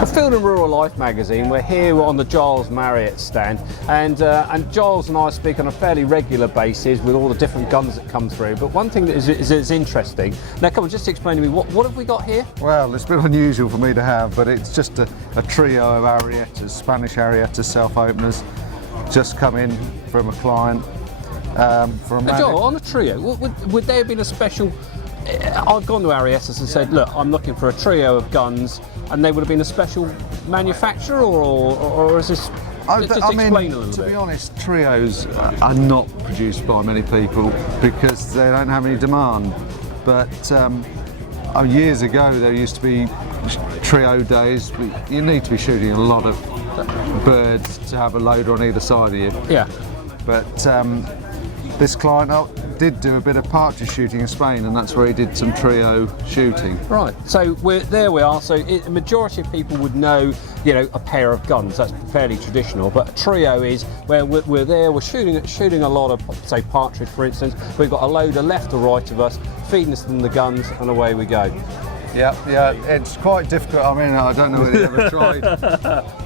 For Field and Rural Life magazine, we're here on the Giles Marriott stand, and Giles and I speak on a fairly regular basis with all the different guns that come through. But one thing that is interesting. Now, come on, just explain to me what have we got here? Well, it's a bit unusual for me to have, but it's just a trio of Arriettas, Spanish Arriettas self-openers, just come in from a client. From Joel, on a trio, would there have been a special? I've gone to Arriettas and said, look, I'm looking for a trio of guns, and they would have been a special manufacturer, or is this? Just explain a little bit. To be honest, trios are not produced by many people because they don't have any demand. But years ago, there used to be trio days. You need to be shooting a lot of birds to have a loader on either side of you. Yeah. But this client did do a bit of partridge shooting in Spain, and that's where he did some trio shooting. Right. So there we are. So the majority of people would know, a pair of guns. That's fairly traditional. But a trio is where we're there. We're shooting a lot of, say, partridge, for instance. We've got a loader left or right of us, feeding us the guns, and away we go. Yeah, it's quite difficult. I mean, I don't know whether you ever tried.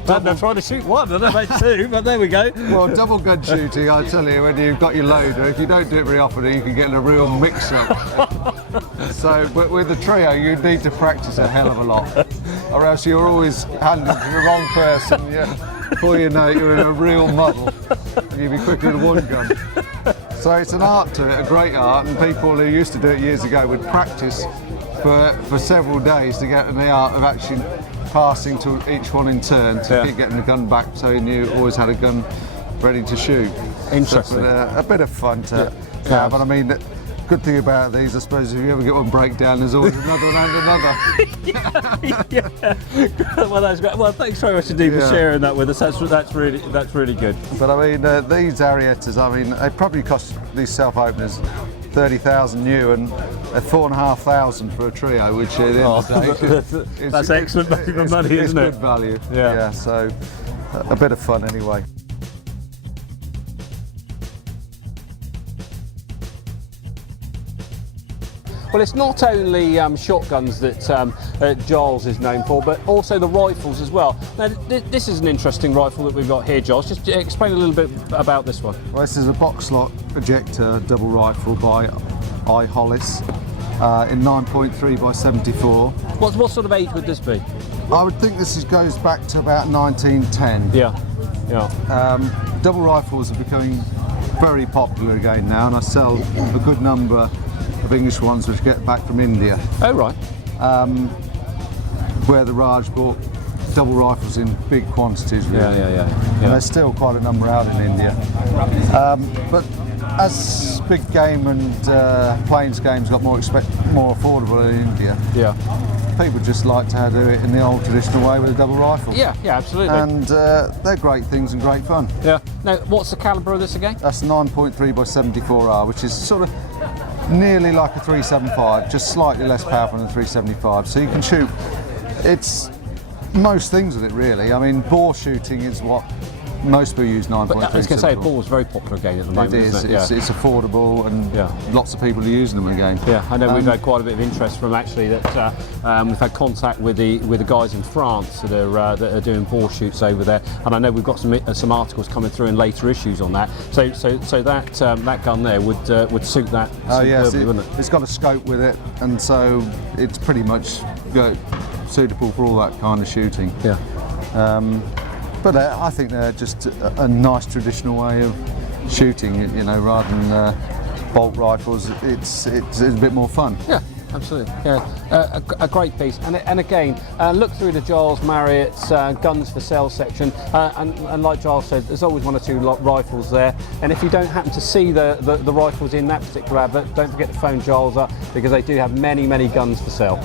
I'm trying to shoot one, I don't know two, but there we go. Well, double gun shooting, I tell you, when you've got your loader, if you don't do it very often, you can get in a real mix-up. So, but with the trio, you need to practice a hell of a lot, or else you're always handing to the wrong person. Yeah, before you know it, you're in a real muddle. You'll be quicker with one gun. So it's an art to it, a great art, and people who used to do it years ago would practice for several days to get in the art of actually passing to each one in turn to keep getting the gun back, so you knew always had a gun ready to shoot. Interesting. So a bit of fun to have. But I mean, the good thing about these, I suppose, if you ever get one breakdown, there's always another one and another. Well, that's great. Well, thanks very much indeed for sharing that with us. That's really good. But I mean, these Arriettas, I mean, they probably cost these self-openers 30,000 new and 4,500 for a trio, which at the end of the day, that's excellent value for money, isn't it? It's good value. Yeah. So a bit of fun anyway. Well, it's not only shotguns that Giles is known for, but also the rifles as well. Now, this is an interesting rifle that we've got here, Giles. Just explain a little bit about this one. Well, this is a box lock ejector double rifle by Hollis in 9.3 by 74. What sort of age would this be? I would think this goes back to about 1910. Yeah. Double rifles are becoming very popular again now, and I sell a good number of English ones which get back from India. Oh, right. Where the Raj bought double rifles in big quantities. Really. Yeah. And there's still quite a number out in India. But as big game and plains games got more affordable in India, people just like to do it in the old traditional way with a double rifle. Yeah, absolutely. And they're great things and great fun. Yeah. Now, what's the calibre of this again? That's 9.3 by 74R, which is sort of nearly like a 375, just slightly less powerful than a 375. So you can shoot, it's most things with it really. I mean, boar shooting is what most people use 9.3. But I was going to say, boar is very popular again at the moment. It is. Isn't it? It's affordable, and lots of people are using them again. Yeah, I know we've had quite a bit of interest from actually that we've had contact with the guys in France that are doing boar shoots over there, and I know we've got some articles coming through in later issues on that. So that gun there would suit that. Oh yes, wouldn't it? It's got a scope with it, and so it's pretty much suitable for all that kind of shooting. Yeah. But I think they're just a nice traditional way of shooting, rather than bolt rifles. It's a bit more fun. Yeah, absolutely. Yeah, a great piece. And again, look through the Giles Marriott's guns for sale section, and like Giles said, there's always one or two rifles there. And if you don't happen to see the rifles in that particular advert, don't forget to phone Giles up, because they do have many guns for sale.